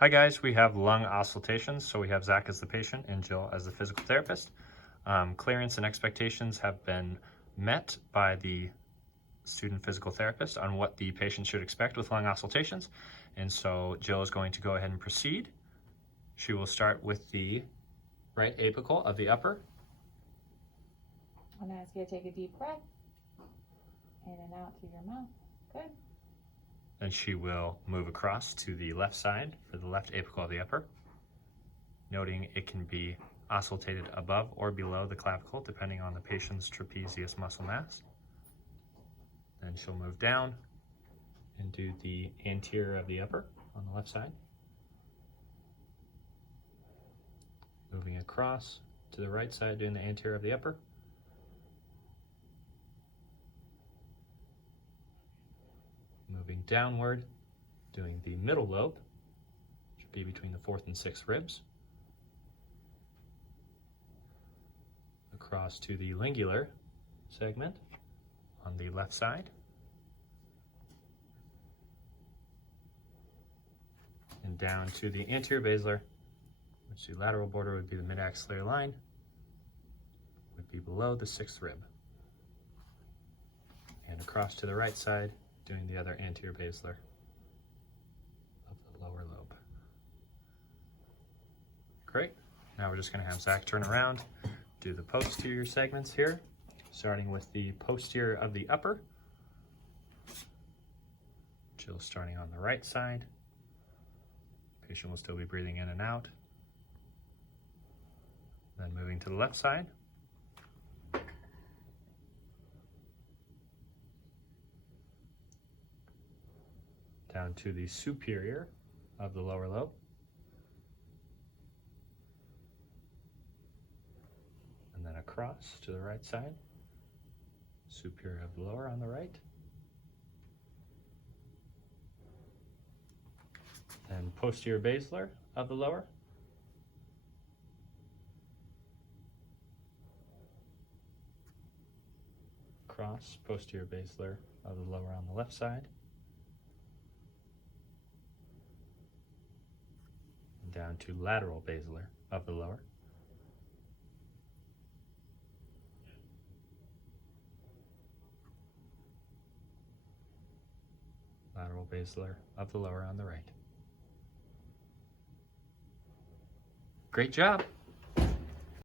Hi guys, we have lung auscultations. So we have Zach as the patient and Jill as the physical therapist. Clearance and expectations have been met by the student physical therapist on what the patient should expect with lung auscultations. And so Jill is going to go ahead and proceed. She will start with the right apical of the upper. I'm going to ask you to take a deep breath in and out through your mouth. Good. Then she will move across to the left side for the left apical of the upper, noting it can be auscultated above or below the clavicle depending on the patient's trapezius muscle mass. Then she'll move down and do the anterior of the upper on the left side. Moving across to the right side, doing the anterior of the upper. Moving downward, doing the middle lobe, which would be between the 4th and 6th ribs. Across to the lingular segment on the left side. And down to the anterior basilar, which the lateral border would be the mid-axillary line, would be below the 6th rib. And across to the right side, doing the other anterior basilar of the lower lobe. Great. Now we're just going to have Zach turn around, do the posterior segments here, starting with the posterior of the upper. Jill starting on the right side. Patient will still be breathing in and out. Then moving to the left side. Down to the superior of the lower lobe. And then across to the right side. Superior of the lower on the right. And posterior basilar of the lower. Across, posterior basilar of the lower on the left side. Down to lateral basilar of the lower. Lateral basilar of the lower on the right. Great job.